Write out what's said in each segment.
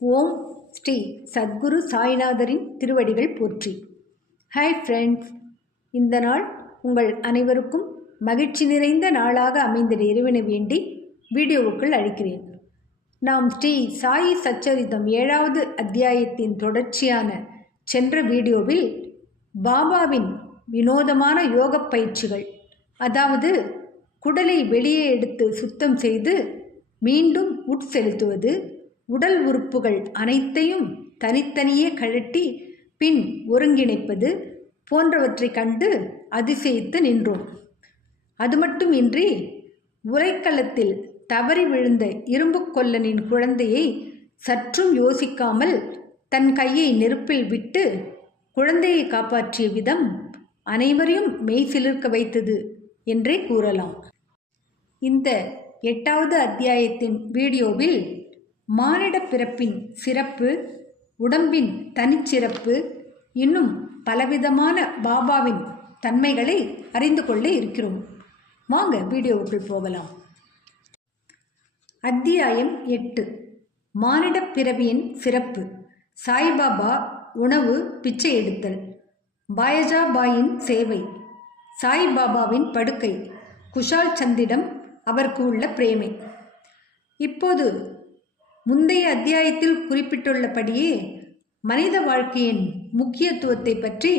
ஓம் ஸ்ரீ சத்குரு சாய்நாதரின் திருவடிகள் போற்றி. Hi friends, இந்த நாள் உங்கள் அனைவருக்கும் மகிழ்ச்சி நிறைந்த நாளாக அமைந்திட இறைவனை வேண்டி வீடியோவுக்குள் அழைக்கிறேன். நாம் ஸ்ரீ சாயி சச்சரிதம் 7வது அத்தியாயத்தின் தொடர்ச்சியான சென்ற வீடியோவில் பாபாவின் வினோதமான யோகப் பயிற்சிகள், அதாவது குடலை வெளியே எடுத்து சுத்தம் செய்து மீண்டும் உட்செலுத்துவது, உடல் உறுப்புகள் அனைத்தையும் தனித்தனியே கழட்டி பின் ஒருங்கிணைப்பது போன்றவற்றை கண்டு அதிசயித்து நின்றோம். அது மட்டுமின்றி உரைக்களத்தில் தவறி விழுந்த இரும்பு கொல்லனின் குழந்தையை சற்றும் யோசிக்காமல் தன் கையை நெருப்பில் விட்டு குழந்தையை காப்பாற்றிய விதம் அனைவரையும் மெய்சிலிர்க்க வைத்தது என்றே கூறலாம். இந்த 8வது அத்தியாயத்தின் வீடியோவில் மானிட பிறப்பின் சிறப்பு, உடம்பின் தனிச்சிறப்பு, இன்னும் பலவிதமான பாபாவின் தன்மைகளை அறிந்து கொள்ள இருக்கிறோம். வாங்க வீடியோவுக்குள் போகலாம். அத்தியாயம் 8, மானிட பிறவியின் சிறப்பு. சாய்பாபா உணவு பிச்சை எடுத்தல், பாயஜாபாயின் சேவை, சாய்பாபாவின் படுக்கை, குஷால் சந்திடம் அவருக்கு உள்ள பிரேமை. இப்போது முந்தைய அத்தியாயத்தில் குறிப்பிட்டுள்ளபடியே மனித வாழ்க்கையின் முக்கியத்துவத்தை பற்றி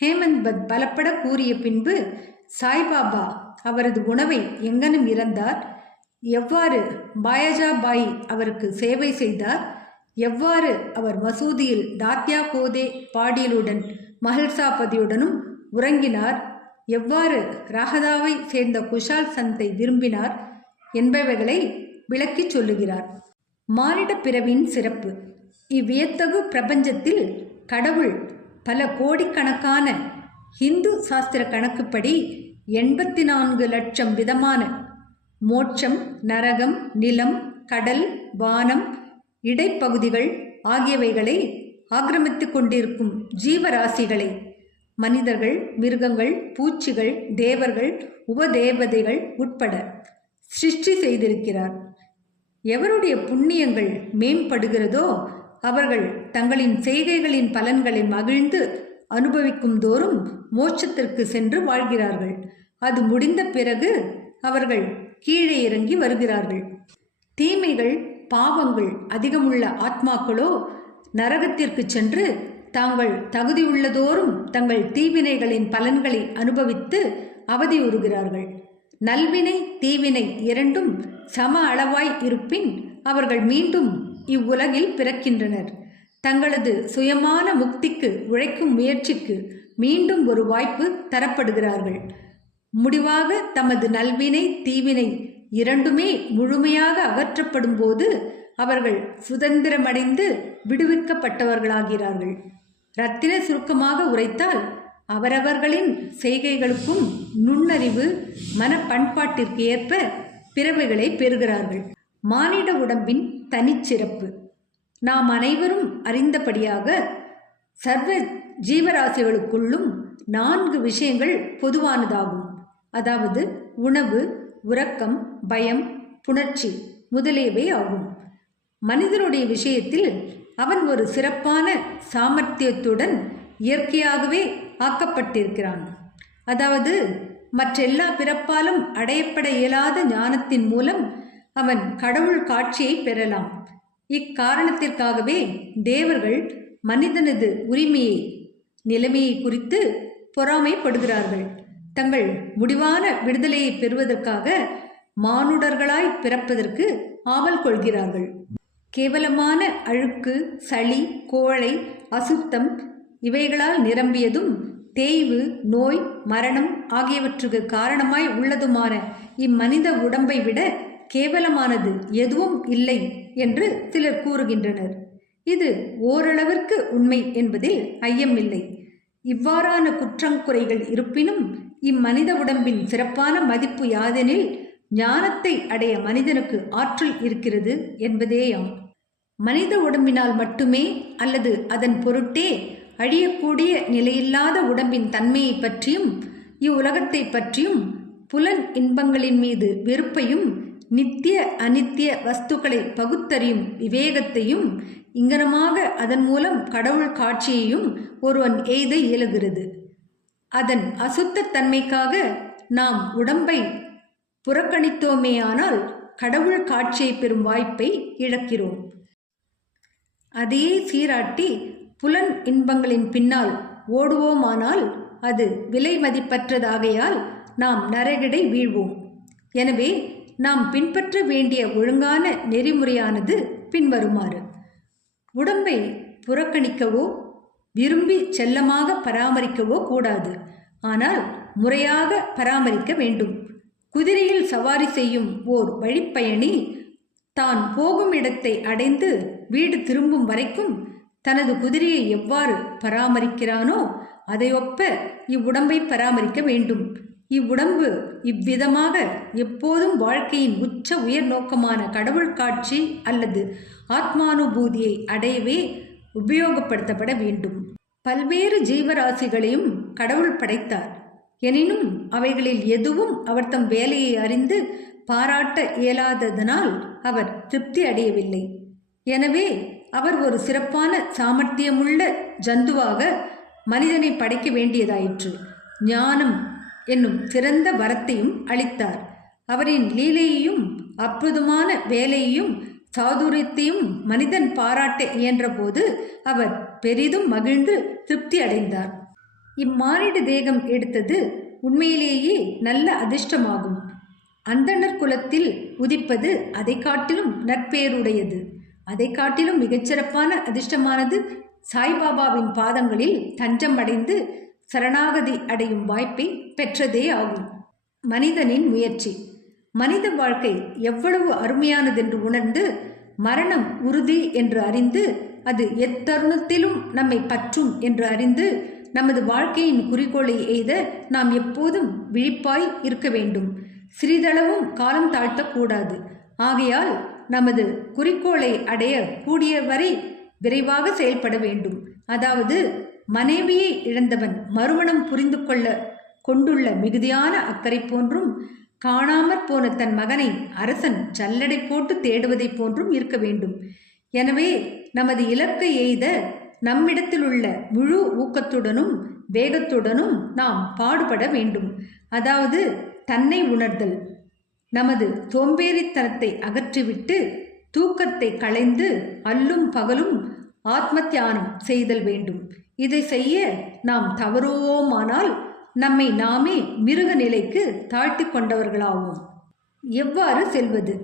ஹேமந்த் பத் பலப்பட கூறிய பின்பு சாய்பாபா அவரது உணவை எங்கனும் இறந்தார், எவ்வாறு பாயஜாபாய் அவருக்கு சேவை செய்தார், எவ்வாறு அவர் மசூதியில் தாத்யா கோதே பாடியலுடன் மஹல்சாபதியுடனும் உறங்கினார், எவ்வாறு ராகதாவை சேர்ந்த குஷால் சந்தை விரும்பினார் என்பவைகளை விளக்கிச் சொல்லுகிறார். மானிட பிறவியின் சிறப்பு. இவ்வியத்தகு பிரபஞ்சத்தில் கடவுள் பல கோடிக்கணக்கான இந்து சாஸ்திர கணக்குப்படி 84 லட்சம் விதமான மோட்சம், நரகம், நிலம், கடல், வானம், இடைப்பகுதிகள் ஆகியவைகளை ஆக்கிரமித்து கொண்டிருக்கும் ஜீவராசிகளை, மனிதர்கள், மிருகங்கள், பூச்சிகள், தேவர்கள், உபதேவதைகள் உட்பட சிருஷ்டி செய்திருக்கிறார். எவருடைய புண்ணியங்கள் மேம்படுகிறதோ அவர்கள் தங்களின் செய்கைகளின் பலன்களை மகிழ்ந்து அனுபவிக்கும் தோறும் மோட்சத்திற்கு சென்று வாழ்கிறார்கள். அது முடிந்த பிறகு அவர்கள் கீழே இறங்கி வருகிறார்கள். தீமைகள், பாவங்கள் அதிகமுள்ள ஆத்மாக்களோ நரகத்திற்கு சென்று தாங்கள் தகுதியுள்ளதோறும் தங்கள் தீவினைகளின் பலன்களை அனுபவித்து அவதியுறுகிறார்கள். நல்வினை, தீவினை இரண்டும் சம அளவாய் இருப்பின் அவர்கள் மீண்டும் இவ்வுலகில் பிறக்கின்றனர். தங்களது சுயமான முக்திக்கு உழைக்கும் முயற்சிக்கு மீண்டும் ஒரு வாய்ப்பு தரப்படுகிறார்கள். முடிவாக தமது நல்வினை, தீவினை இரண்டுமே முழுமையாக அகற்றப்படும் போது அவர்கள் சுதந்திரமடைந்து விடுவிக்கப்பட்டவர்களாகிறார்கள். இரத்தின சுருக்கமாக உரைத்தால், அவரவர்களின் செய்கைகளுக்கும் நுண்ணறிவு, மன பண்பாட்டிற்கு ஏற்ப பிறவைகளை பெறுகிறார்கள். மானிட உடம்பின் தனிச்சிறப்பு. நாம் அனைவரும் அறிந்தபடியாக சர்வ ஜீவராசிகளுக்குள்ளும் 4 விஷயங்கள் பொதுவானதாகும். அதாவது உணவு, உறக்கம், பயம், புணர்ச்சி முதலியவை ஆகும். மனிதனுடைய விஷயத்தில் அவன் ஒரு சிறப்பான சாமர்த்தியத்துடன் இயற்கையாகவே ஆக்கப்பட்டிருக்கிறான். அதாவது மற்றெல்லா பிறப்பாலும் அடையப்பட இயலாத ஞானத்தின் மூலம் அவன் கடவுள் காட்சியை பெறலாம். இக்காரணத்திற்காகவே தேவர்கள் மனிதனது உரிமையை, நிலைமையை குறித்து பொறாமைப்படுகிறார்கள். தங்கள் முடிவான விடுதலையை பெறுவதற்காக மானுடர்களாய் பிறப்பதற்கு ஆவல் கொள்கிறார்கள். கேவலமான அழுக்கு, சளி, கோழை, அசுத்தம் இவைகளால் நிரம்பியதும் தேய்வு, நோய், மரணம் ஆகியவற்றுக்கு காரணமாய் உள்ளதுமான இம்மனித உடம்பை விட கேவலமானது எதுவும் இல்லை என்று சிலர் கூறுகின்றனர். இது ஓரளவிற்கு உண்மை என்பதில் ஐயமில்லை. இவ்வாறான குற்றங்குறைகள் இருப்பினும் இம்மனித உடம்பின் சிறப்பான மதிப்பு யாதெனில், ஞானத்தை அடைய மனிதனுக்கு ஆற்றல் இருக்கிறது என்பதேயாம். மனித உடம்பினால் மட்டுமே அல்லது அதன் பொருட்டே அழியக்கூடிய நிலையில்லாத உடம்பின் தன்மையை பற்றியும் இவ்வுலகத்தை பற்றியும் புலன் இன்பங்களின் மீது வெறுப்பையும் நித்திய அநித்திய வஸ்துக்களை பகுத்தறியும் விவேகத்தையும் இங்கனமாக அதன் மூலம் கடவுள் காட்சியையும் ஒருவன் எய்த இயலுகிறது. அதன் அசுத்த தன்மைக்காக நாம் உடம்பை புறக்கணித்தோமேயானால் கடவுள் காட்சியை பெறும் வாய்ப்பை இழக்கிறோம். அதையே சீராட்டி புலன் இன்பங்களின் பின்னால் ஓடுவோமானால் அது விலை மதிப்பற்றதாகையால் நாம் நரகிடை வீழ்வோம். எனவே நாம் பின்பற்ற வேண்டிய ஒழுங்கான நெறிமுறையானது பின்வருமாறு: உடம்பை புறக்கணிக்கவோ விரும்பி செல்லமாக பராமரிக்கவோ கூடாது. ஆனால் முறையாக பராமரிக்க வேண்டும். குதிரையில் சவாரி செய்யும் ஓர் வழிப்பயணி தான் போகும் இடத்தை அடைந்து வீடு திரும்பும் வரைக்கும் தனது குதிரையை எவ்வாறு பராமரிக்கிறானோ அதையொப்ப இவ்வுடம்பை பராமரிக்க வேண்டும். இவ்வுடம்பு இவ்விதமாக எப்போதும் வாழ்க்கையின் உச்ச உயர் நோக்கமான கடவுள் காட்சி அல்லது ஆத்மானுபூதியை அடையவே உபயோகப்படுத்தப்பட வேண்டும். பல்வேறு ஜீவராசிகளையும் கடவுள் படைத்தார். எனினும் அவைகளில் எதுவும் அவர் தம் வேலையை அறிந்து பாராட்ட இயலாததனால் அவர் திருப்தி அடையவில்லை. எனவே அவர் ஒரு சிறப்பான சாமர்த்தியமுள்ள ஜந்துவாக மனிதனை படைக்க வேண்டியதாயிற்று. ஞானம் என்னும் சிறந்த வரத்தையும் அளித்தார். அவரின் லீலையையும் அற்புதமான வேலையையும் சாதுரியத்தையும் மனிதன் பாராட்ட இயன்றபோது அவர் பெரிதும் மகிழ்ந்து திருப்தி அடைந்தார். இம்மானிட தேகம் எடுத்தது உண்மையிலேயே நல்ல அதிர்ஷ்டமாகும். அந்தணர் குலத்தில் உதிப்பது அதை காட்டிலும் நற்பேருடையது. அதை காட்டிலும் மிகச்சிறப்பான அதிர்ஷ்டமானது சாய்பாபாவின் பாதங்களில் தஞ்சம் அடைந்து சரணாகதி அடையும் வாய்ப்பை பெற்றதே ஆகும். மனிதனின் முயற்சி. மனித வாழ்க்கை எவ்வளவு அருமையானதென்று உணர்ந்து மரணம் உறுதி என்று அறிந்து அது எத்தருணத்திலும் நம்மை பற்றும் என்று அறிந்து நமது வாழ்க்கையின் குறிக்கோளை எய்த நாம் எப்போதும் விழிப்பாய் இருக்க வேண்டும். சிறிதளவும் காலம் தாழ்த்தக்கூடாது. ஆகையால் நமது குறிக்கோளை அடைய கூடிய வரை விரைவாக செயல்பட வேண்டும். அதாவது மனைவியை இழந்தவன் மறுமணம் புரிந்து கொண்டுள்ள மிகுதியான அக்கறை போன்றும் காணாமற் போன தன் மகனை அரசன் சல்லடை போட்டு தேடுவதை போன்றும் இருக்க வேண்டும். எனவே நமது இலக்கை எய்த நம்மிடத்தில் உள்ள முழு ஊக்கத்துடனும் வேகத்துடனும் நாம் பாடுபட வேண்டும். அதாவது தன்னை உணர்தல். நமது சோம்பேறித்தனத்தை அகற்றிவிட்டு தூக்கத்தை களைந்து அல்லும் பகலும் ஆத்ம தியானம் செய்தல் வேண்டும். இதை செய்ய நாம் தவறுவோமானால் நம்மை நாமே மிருக நிலைக்கு தாழ்த்தி கொண்டவர்களாவோம். எவ்வாறு செல்வது?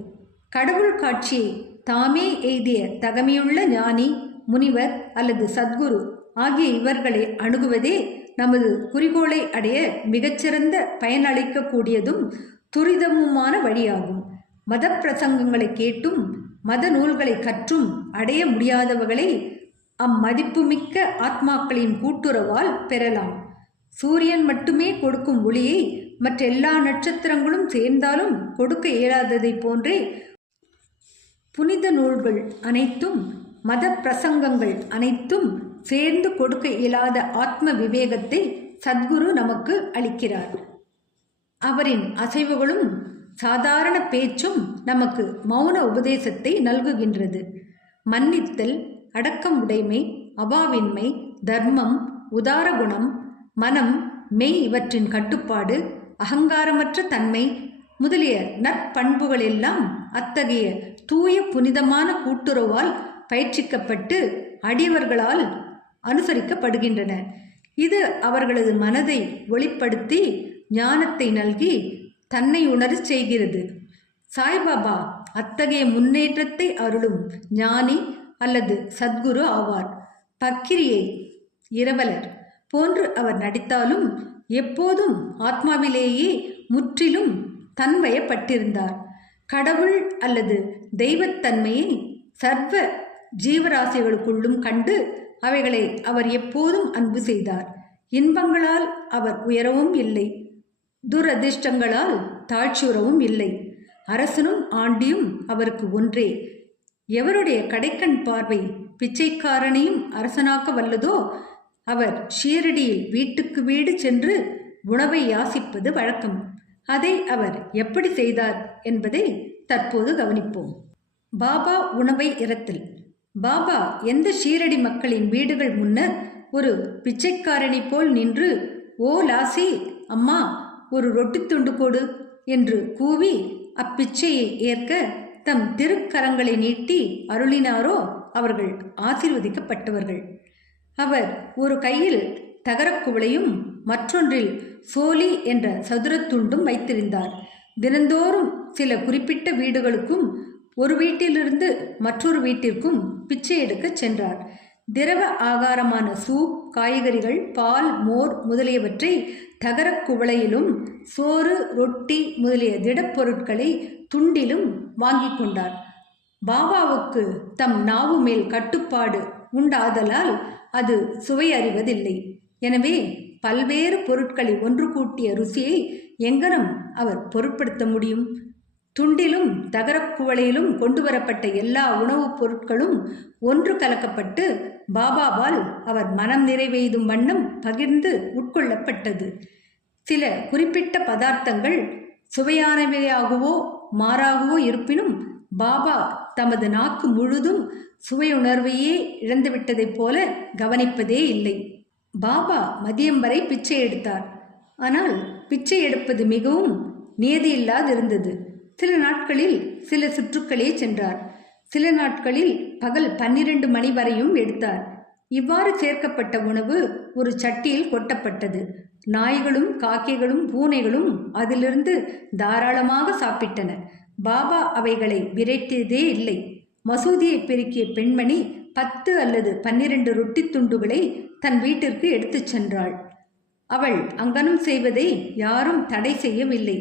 கடவுள் காட்சியை தாமே எய்திய தகமையுள்ள ஞானி, முனிவர் அல்லது சத்குரு ஆகிய இவர்களை அணுகுவதே நமது குறிக்கோளை அடைய மிகச்சிறந்த பயனளிக்கக்கூடியதும் துரிதமுமான வழியாகும். மத பிரசங்கங்களை கேட்டும் மத நூல்களை கற்றும் அடைய முடியாதவர்களை அம்மதிப்புமிக்க ஆத்மாக்களின் கூட்டுறவால் பெறலாம். சூரியன் மட்டுமே கொடுக்கும் ஒளியை மற்றெல்லா நட்சத்திரங்களும் சேர்ந்தாலும் கொடுக்க இயலாததை போன்றே புனித நூல்கள் அனைத்தும் மத பிரசங்கங்கள் அனைத்தும் சேர்ந்து கொடுக்க இயலாத ஆத்ம விவேகத்தை சத்குரு நமக்கு அளிக்கிறார். அவரின் அசைவுகளும் சாதாரண பேச்சும் நமக்கு மௌன உபதேசத்தை நல்குகின்றது. மன்னித்தல், அடக்கம் உடைமை, அபாவின்மை, தர்மம், உதாரகுணம், மனம், மெய் இவற்றின் கட்டுப்பாடு, அகங்காரமற்ற தன்மை முதலிய நற்பண்புகளெல்லாம் அத்தகைய தூய புனிதமான கூட்டுறவால் பயிற்சிக்கப்பட்டு அடியவர்களால் அனுசரிக்கப்படுகின்றன. இது அவர்களது மனதை ஒளிப்படுத்தி ஞானத்தை நல்கி தன்னை உணரச் செய்கிறது. சாய்பாபா அத்தகைய முன்னேற்றத்தை அருளும் ஞானி அல்லது சத்குரு ஆவார். பக்கிரியை, இரவலர் போன்று அவர் நடித்தாலும் எப்போதும் ஆத்மாவிலேயே முற்றிலும் தன்வயப்பட்டிருந்தார். கடவுள் அல்லது தெய்வத்தன்மையை சர்வ ஜீவராசிகளுக்குள்ளும் கண்டு அவைகளை அவர் எப்போதும் அன்பு செய்தார். இன்பங்களால் அவர் உயரவும் இல்லை, துரதிர்ஷ்டங்களால் தாழ்ச்சியுறவும் இல்லை. அரசனும் ஆண்டியும் அவருக்கு ஒன்றே. எவருடைய கடைக்கண் பார்வை பிச்சைக்காரனையும் அரசனாக்க வல்லதோ அவர் ஷீரடியில் வீட்டுக்கு வீடு சென்று உணவை யாசிப்பது வழக்கம். அதை அவர் எப்படி செய்தார் என்பதை தற்போது கவனிப்போம். பாபா உணவை இரத்தல். பாபா எந்த ஷீரடி மக்களின் வீடுகள் முன்னர் ஒரு பிச்சைக்காரனை போல் நின்று, "ஓ லாசி அம்மா, ஒரு ரொட்டி துண்டு கொடு" என்று கூவி அப்பிச்சையை ஏற்க தம் திருக்கரங்களை நீட்டி அருளினாரோ அவர்கள் ஆசீர்வதிக்கப்பட்டவர்கள். அவர் ஒரு கையில் தகரக்குவளையும் மற்றொன்றில் சோலி என்ற சதுரத்துண்டும் வைத்திருந்தார். தினந்தோறும் சில குறிப்பிட்ட வீடுகளுக்கும் ஒரு வீட்டிலிருந்து மற்றொரு வீட்டிற்கும் பிச்சை எடுக்கச் சென்றார். திரவ ஆகாரமான சூப், காய்கறிகள், பால், மோர் முதலியவற்றை தகரக் குவளையிலும், சோறு, ரொட்டி முதலிய திடப்பொருட்களை துண்டிலும் வாங்கி கொண்டார். பாபாவுக்கு தம் நாவு மேல் கட்டுப்பாடு உண்டாதலால் அது சுவை அறிவதில்லை. எனவே பல்வேறு பொருட்களை ஒன்று கூட்டிய ருசியை எங்கனம் அவர் பொருட்படுத்த முடியும்? துண்டிலும் தகரக்குவளையிலும் கொண்டு வரப்பட்ட எல்லா உணவுப் பொருட்களும் ஒன்று கலக்கப்பட்டு பாபாவால் அவர் மனம் நிறைவெய்தும் வண்ணம் பகிர்ந்து உட்கொள்ளப்பட்டது. சில குறிப்பிட்ட பதார்த்தங்கள் சுவையானவையாகவோ மாறாகவோ இருப்பினும் பாபா தமது நாக்கு முழுதும் சுவையுணர்வையே இழந்துவிட்டதைப் போல கவனிப்பதே இல்லை. பாபா மதியம் வரை பிச்சை எடுத்தார். ஆனால் பிச்சை எடுப்பது மிகவும் நியதியில்லாதிருந்தது. சில நாட்களில் சில சுற்றுக்களே சென்றார். சில நாட்களில் பகல் 12 மணி வரையும் எடுத்தார். இவ்வாறு சேர்க்கப்பட்ட உணவு ஒரு சட்டியில் கொட்டப்பட்டது. நாய்களும் காக்கைகளும் பூனைகளும் அதிலிருந்து தாராளமாக சாப்பிட்டன. பாபா அவைகளை விரட்டியதே இல்லை. மசூதியை பெருக்கிய பெண்மணி 10 அல்லது 12 ரொட்டி துண்டுகளை தன் வீட்டிற்கு எடுத்துச் சென்றாள். அவள் அங்கனம் செய்வதை யாரும் தடை செய்யவில்லை.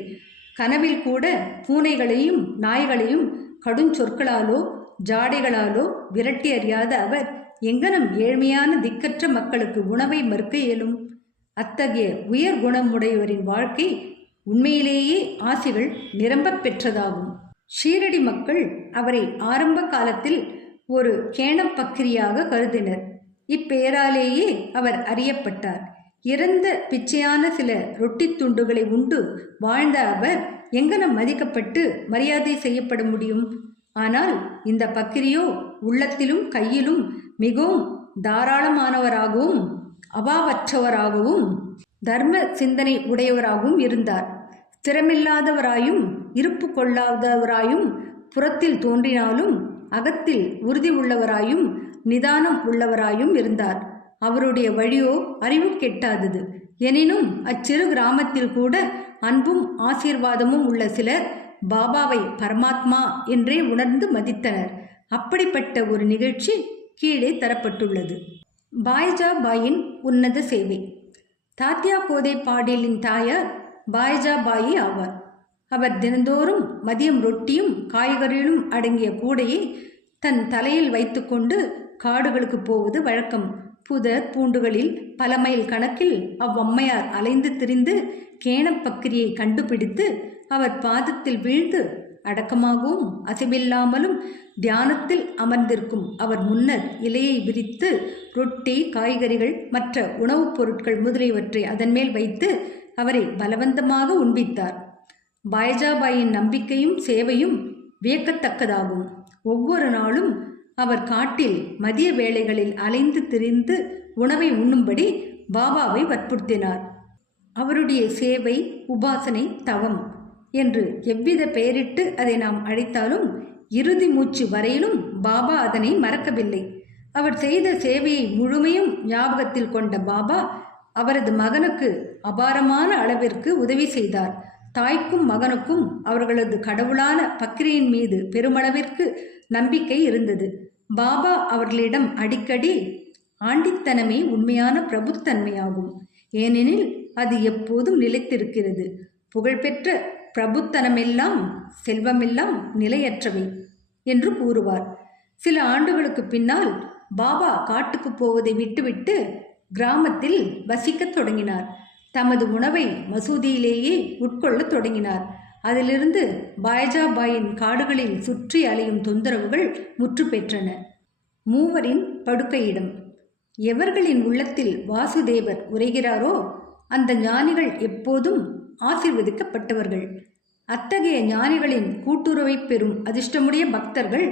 கனவில் கூட பூனைகளையும் நாய்களையும் கடுஞ்சொற்களாலோ ஜாடைகளாலோ விரட்டி அறியாத அவர் எங்கனம் ஏழ்மையான திக்கற்ற மக்களுக்கு உணவை மறுக்க இயலும்? அத்தகைய உயர் குணமுடையவரின் வாழ்க்கை உண்மையிலேயே ஆசிகள் நிரம்பப் பெற்றதாகும். ஷீரடி மக்கள் அவரை ஆரம்ப காலத்தில் ஒரு கேணப்பக்கிரியாக கருதினர். இப்பெயராலேயே அவர் அறியப்பட்டார். இறந்த பிச்சையான சில ரொட்டி துண்டுகளை உண்டு வாழ்ந்த அவர் எங்கனம் மதிக்கப்பட்டு மரியாதை செய்யப்பட முடியும்? ஆனால் இந்த பக்கிரியோ உள்ளத்திலும் கையிலும் மிகவும் தாராளமானவராகவும் அபாவற்றவராகவும் தர்ம சிந்தனை உடையவராகவும் இருந்தார். ஸ்திரமில்லாதவராயும் இருப்பு கொள்ளாதவராயும் புறத்தில் தோன்றினாலும் அகத்தில் உறுதி உள்ளவராயும் நிதானம் உள்ளவராயும் இருந்தார். அவருடைய வழியோ அறிவு கெட்டாதது. எனினும் அச்சிறு கிராமத்தில் கூட அன்பும் ஆசீர்வாதமும் உள்ள சிலர் பாபாவை பரமாத்மா என்றே உணர்ந்து மதித்தனர். அப்படிப்பட்ட ஒரு நிகழ்ச்சி கீழே தரப்பட்டுள்ளது. பாய்ஜா பாயின் உன்னத சேவை. தாத்யா கோதை பாடீலின் தாயார் பாய்ஜா பாயி ஆவார். அவர் தினந்தோறும் மதியம் ரொட்டியும் காய்கறிகளும் அடங்கிய கூடையை தன் தலையில் வைத்துக்கொண்டு காடுகளுக்கு போவது வழக்கம். புதர் பூண்டுகளில் பல மைல் கணக்கில் அவ்வம்மையார் அலைந்து திரிந்து கேணப்பக்கிரியை கண்டுபிடித்து அவர் பாதத்தில் வீழ்ந்து அடக்கமாகவும் அசைவில்லாமலும் தியானத்தில் அமர்ந்திருக்கும் அவர் முன்னர் இலையை விரித்து ரொட்டி, காய்கறிகள், மற்ற உணவுப் பொருட்கள் முதலியவற்றை அதன் மேல் வைத்து அவரை பலவந்தமாக உண்பித்தார். பாய்ஜாபாயின் நம்பிக்கையும் சேவையும் வியக்கத்தக்கதாகும். ஒவ்வொரு நாளும் அவர் காட்டில் மதிய வேளைகளில் அலைந்து திரிந்து உணவை உண்ணும்படி பாபாவை வற்புறுத்தினார். அவருடைய சேவை, உபாசனை, தவம் என்று எவ்வித பெயரிட்டு அதை நாம் அழைத்தாலும் இறுதி மூச்சு வரையிலும் பாபா அதனை மறக்கவில்லை. அவர் செய்த சேவையை முழுமையும் ஞாபகத்தில் கொண்ட பாபா அவரது மகனுக்கு அபாரமான அளவிற்கு உதவி செய்தார். தாய்க்கும் மகனுக்கும் அவர்களது கடவுளான பக்ரியின் மீது பெருமளவிற்கு நம்பிக்கை இருந்தது. பாபா அவர்களிடம் அடிக்கடி, ஆண்டித்தனமே உண்மையான பிரபுத்தன்மையாகும், ஏனெனில் அது எப்போதும் நிலைத்திருக்கிறது. புகழ்பெற்ற பிரபுத்தனமெல்லாம் செல்வமெல்லாம் நிலையற்றவை என்று கூறுவார். சில ஆண்டுகளுக்கு பின்னால் பாபா காட்டுக்கு போவதை விட்டுவிட்டு கிராமத்தில் வசிக்கத் தொடங்கினார். தமது உணவை மசூதியிலேயே உட்கொள்ளத் தொடங்கினார். அதிலிருந்து பாய்ஜாபாயின் காடுகளில் சுற்றி அலையும் தொந்தரவுகள் முற்று பெற்றன. மூவரின் படுக்கையிடம். எவர்களின் உள்ளத்தில் வாசுதேவர் உரைகிறாரோ அந்த ஞானிகள் எப்போதும் ஆசீர்வதிக்கப்பட்டவர்கள். அத்தகைய ஞானிகளின் கூட்டுறவை பெறும் அதிர்ஷ்டமுடைய பக்தர்கள்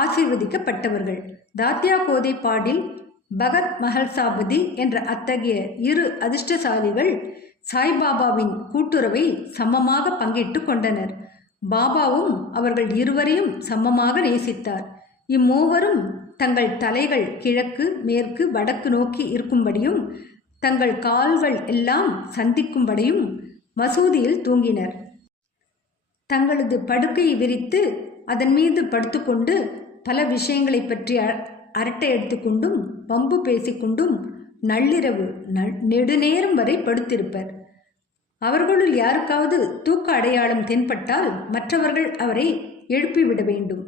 ஆசீர்வதிக்கப்பட்டவர்கள். தாத்யா கோதை பாடில் பகத் மஹல்சாபதி என்ற அத்தகைய இரு அதிர்ஷ்டசாலிகள் சாய்பாபாவின் கூட்டுறவை சமமாக பங்கிட்டு கொண்டனர். பாபாவும் அவர்கள் இருவரையும் சமமாக நேசித்தார். இம்மூவரும் தங்கள் தலைகள் கிழக்கு மேற்கு வடக்கு நோக்கி இருக்கும்படியும் தங்கள் கால்கள் எல்லாம் சந்திக்கும்படியும் மசூதியில் தூங்கினர். தங்களது படுக்கையை விரித்து அதன் மீது படுத்துக்கொண்டு பல விஷயங்களை பற்றி அரட்டை எடுத்துக்கொண்டும் வம்பு பேசிக்கொண்டும் நள்ளிரவு நெடுநேரம் வரை படுத்திருப்பர். அவர்களுள் யாருக்காவது தூக்க அடையாளம் தென்பட்டால் மற்றவர்கள் அவரை எழுப்பிவிட வேண்டும்.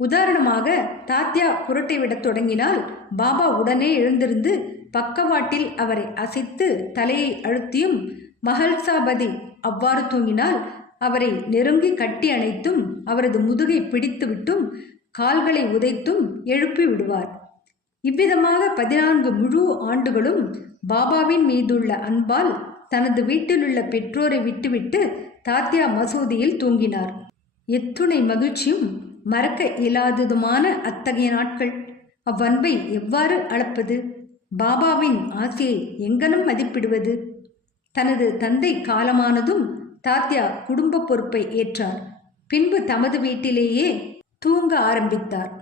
உதாரணமாக, தாத்யா குரட்டை விடத் தொடங்கினால் பாபா உடனே எழுந்திருந்து பக்கவாட்டில் அவரை அசைத்து தலையை அழுத்தியும், மஹல்சாபதி அவ்வாறு தூங்கினால் அவரை நெருங்கி கட்டி அணைத்தும் அவரது முதுகை பிடித்துவிட்டும் கால்களை உதைத்தும் எழுப்பி விடுவார். இவ்விதமாக 14 முழு ஆண்டுகளும் பாபாவின் மீதுள்ள அன்பால் தனது வீட்டிலுள்ள பெற்றோரை விட்டுவிட்டு தாத்யா மசூதியில் தூங்கினார். எத்துணை மகிழ்ச்சியும் மறக்க இயலாததுமான அத்தகைய நாட்கள்! அவ்வன்பை எவ்வாறு அளப்பது? பாபாவின் ஆசையை எங்கனம் மதிப்பிடுவது? தனது தந்தை காலமானதும் தாத்யா குடும்ப பொறுப்பை ஏற்றார். பின்பு தமது வீட்டிலேயே தூங்க ஆரம்பித்தார்.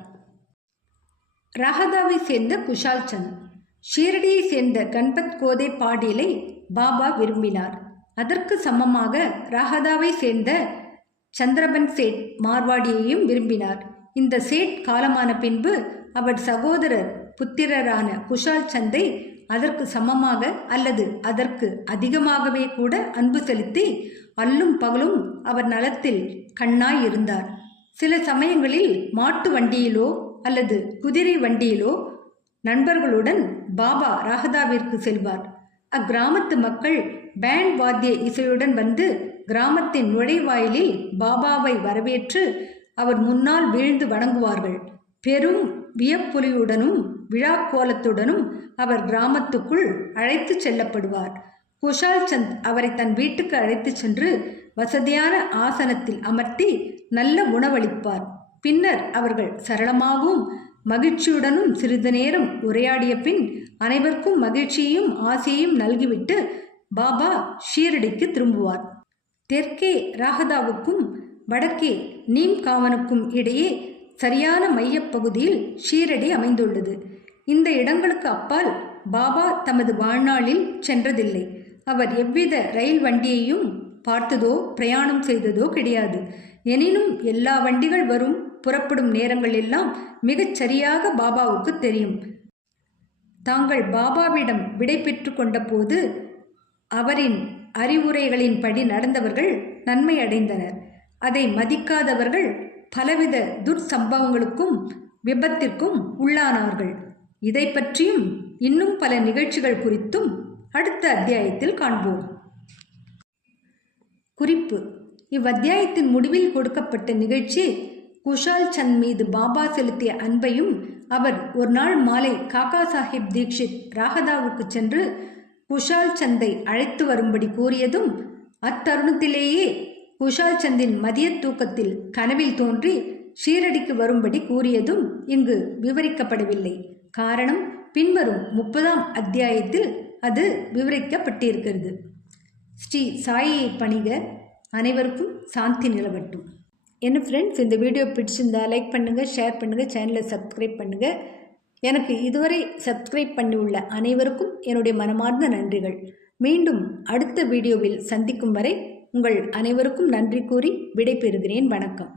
ராகதாவை சேர்ந்த குஷால் சந்த், ஷீரடியை சேர்ந்த கன்பத் கோதை பாடீலை பாபா விரும்பினார். அதற்கு சமமாக ராகதாவை சேர்ந்த சந்திரபன் சேட் மார்வாடியையும் விரும்பினார். இந்த சேட் காலமான பின்பு அவர் சகோதரர் புத்திரரான குஷால் சந்தை அதற்கு சமமாக அல்லது அதற்கு அதிகமாகவே கூட அன்பு செலுத்தி அல்லும் பகலும் அவர் நலத்தில் கண்ணாய் இருந்தார். சில சமயங்களில் மாட்டு வண்டியிலோ அல்லது குதிரை வண்டியிலோ நண்பர்களுடன் பாபா ராகதாவிற்கு செல்வார். அக்கிராமத்து மக்கள் பேண்ட் வாத்திய இசையுடன் வந்து கிராமத்தின் நுழைவாயிலில் பாபாவை வரவேற்று அவர் முன்னால் வீழ்ந்து வணங்குவார்கள். பெரும் வியப்புலியுடனும் விழாக்கோலத்துடனும் அவர் கிராமத்துக்குள் அழைத்து செல்லப்படுவார். குஷால் சந்த் அவரை தன் வீட்டுக்கு அழைத்து சென்று வசதியான ஆசனத்தில் அமர்த்தி நல்ல உணவளிப்பார். பின்னர் அவர்கள் சரளமாகவும் மகிழ்ச்சியுடனும் சிறிது நேரம் உரையாடிய பின் அனைவருக்கும் மகிழ்ச்சியையும் ஆசையையும் நல்கிவிட்டு பாபா ஷீரடிக்கு திரும்புவார். தெற்கே ராகதாவுக்கும் வடக்கே நீம்காவனுக்கும் இடையே சரியான மையப்பகுதியில் ஷீரடி அமைந்துள்ளது. இந்த இடங்களுக்கு அப்பால் பாபா தமது வாழ்நாளில் சென்றதில்லை. அவர் எவ்வித ரயில் வண்டியையும் பார்த்ததோ பிரயாணம் செய்ததோ கிடையாது. எனினும் எல்லா வண்டிகள் வரும் புறப்படும் நேரங்கள் எல்லாம் மிகச் சரியாக பாபாவுக்கு தெரியும். தாங்கள் பாபாவிடம் விடை பெற்று கொண்ட போது அவரின் அறிவுரைகளின்படி நடந்தவர்கள் நன்மை அடைந்தனர். அதை மதிக்காதவர்கள் பலவித துர்சம்பவங்களுக்கும் விபத்திற்கும் உள்ளானார்கள். இதை பற்றியும் இன்னும் பல நிகழ்ச்சிகள் குறித்தும் அடுத்த அத்தியாயத்தில் காண்போம். குறிப்பு: இவ்வத்தியாயத்தின் முடிவில் கொடுக்கப்பட்ட நிகழ்ச்சி குஷால் சந்த் மீது பாபா செலுத்திய அன்பையும், அவர் ஒரு நாள் மாலை காக்கா சாஹிப் தீக்ஷித் ராகதாவுக்கு சென்று குஷால் சந்தை அழைத்து வரும்படி கூறியதும், அத்தருணத்திலேயே குஷால் சந்தின் மதிய தூக்கத்தில் கனவில் தோன்றி ஷீரடிக்கு வரும்படி கூறியதும் இங்கு விவரிக்கப்படவில்லை. காரணம், பின்வரும் 30ஆம் அத்தியாயத்தில் அது விவரிக்கப்பட்டிருக்கிறது. ஸ்ரீ சாயியை பணிக. அனைவருக்கும் சாந்தி நிலவட்டும். என்ன ஃப்ரெண்ட்ஸ், இந்த வீடியோ பிடிச்சிருந்தா லைக் பண்ணுங்கள், ஷேர் பண்ணுங்கள், சேனலை சப்ஸ்கிரைப் பண்ணுங்கள். எனக்கு இதுவரை சப்ஸ்கிரைப் பண்ணியுள்ள அனைவருக்கும் என்னுடைய மனமார்ந்த நன்றிகள். மீண்டும் அடுத்த வீடியோவில் சந்திக்கும் வரை உங்கள் அனைவருக்கும் நன்றி கூறி விடைபெறுகிறேன். வணக்கம்.